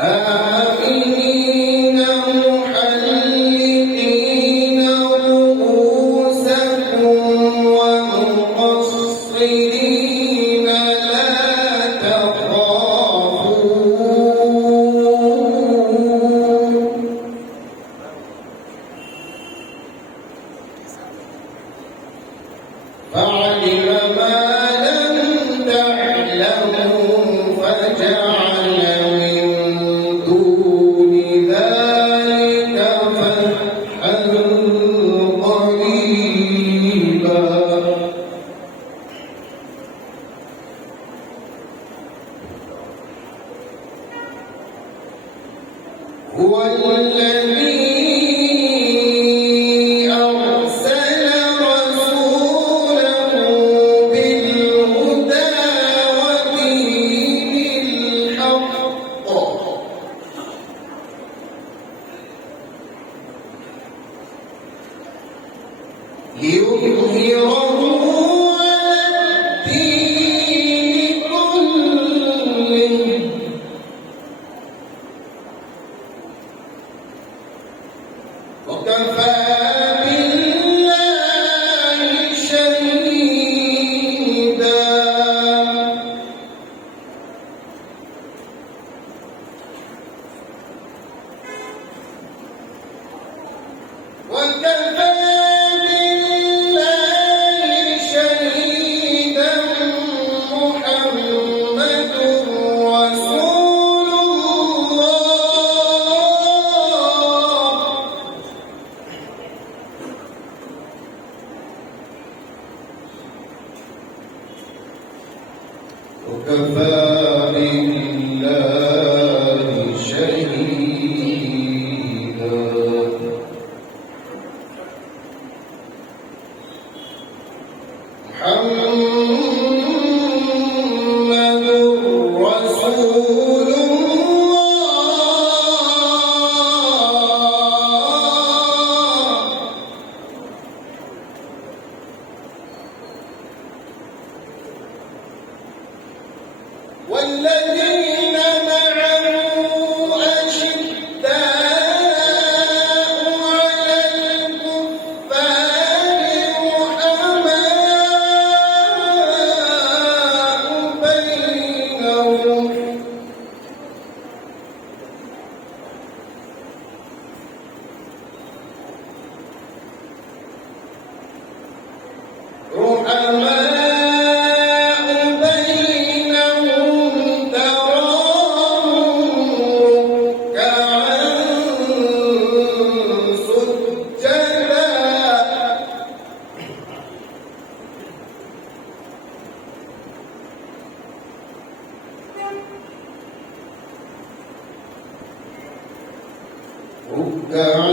آمنين محلقين رؤوسكم ومقصرين لا تخافون فعلم ما لم تعلموا فجعل من دون ذلك فتحا قريبا هو الذي أرسل رسوله بالهدى ودين الحق ليظهره على الدين كله وكفى بالله شهيدا وكفى بالله شهيدا محمد رسول الله وكفى بالله شهيدا محمد رسول الله والذين معه أشداء على الكفار رحماء بينهم ركعا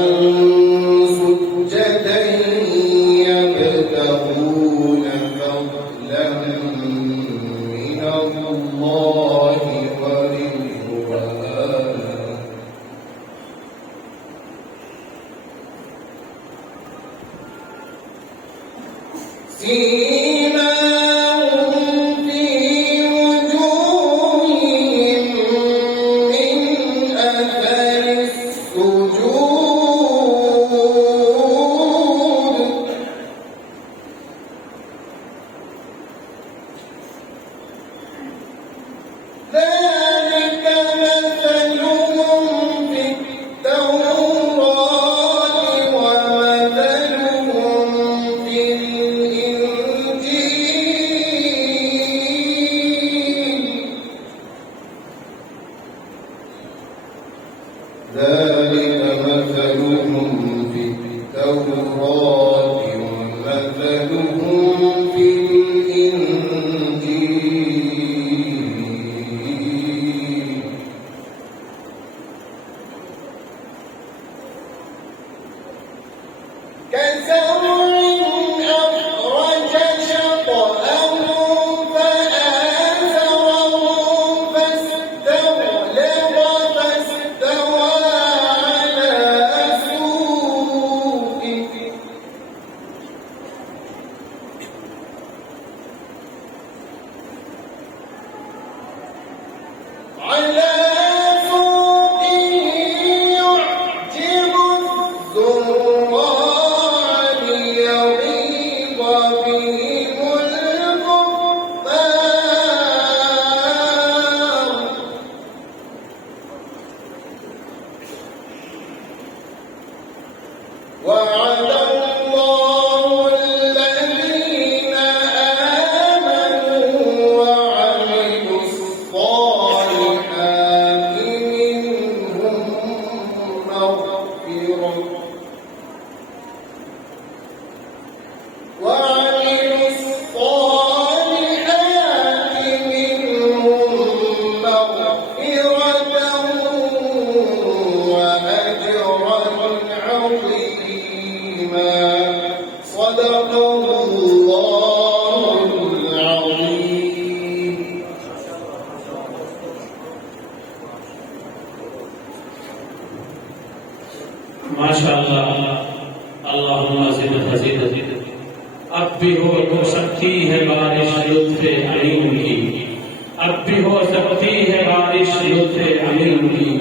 سجدا يبتغون فضلا من الله ورضوانا سيماهم في وجوههم من أثر السجود ذلك مثلهم في التوراة ومثلهم في الإنجيل صدق الله العظيم. ماشاءاللہ اللہم زد فزد. اب بھی ہو سکتی ہے بارش لطف علیم کی، اب بھی ہو سکتی ہے بارش لطف علیم کی،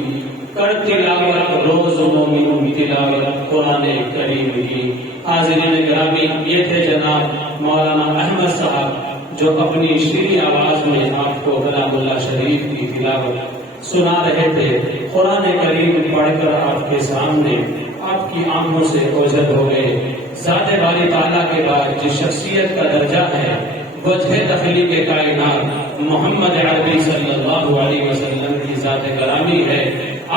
کر تلاوت روز مومن تلاوت قرآن کریم کی. حاضرین گرامی، یہ تھے جناب مولانا احمد صاحب جو اپنی شیریں آواز میں آپ کو کلام اللہ شریف کی تلاوت سنا رہے تھے. قرآن کریم پڑھ کر آپ کے سامنے آپ کی آنکھوں سے اوجھل ہو گئے. ذات باری تعالیٰ کے بعد جس شخصیت کا درجہ ہے وجہ تخلیق کائنات محمد عربی صلی اللہ علیہ وسلم کی ذات گرامی ہے.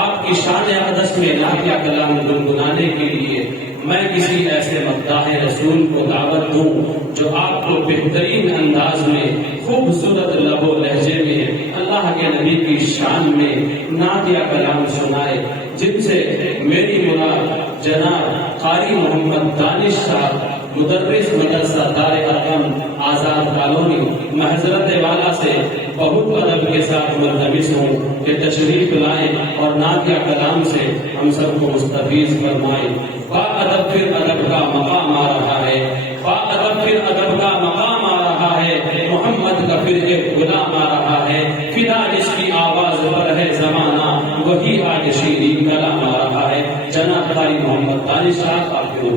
آپ کی شان اقدس میں نعتیہ کلام گنگنانے کے لیے میں کسی ایسے مداح رسول کو دعوت دوں جو آپ کو بہترین انداز میں خوبصورت لب و لہجے میں اللہ کے نبی کی شان میں نعتیہ کلام سنائے، جن سے میری مراد جناب قاری محمد دانش صاحب مدرس مدرسہ دار ارقم آزاد کالونی محضرت والا سے بہت ادب کے ساتھ ملتمس ہوں کہ تشریف لائیں اور نعتیہ کلام سے ہم سب کو مستفیض فرمائیں. با ادب پھر ادب کا مقام آ رہا ہے، با ادب پھر ادب کا مقام آ رہا ہے، محمد کا پھر ایک غلام آ رہا ہے، فدا جس کی آواز پر ہے زمانہ وہی آج شیریں کلام آ رہا ہے. جناب قاری محمد دانش صاحب آپ کے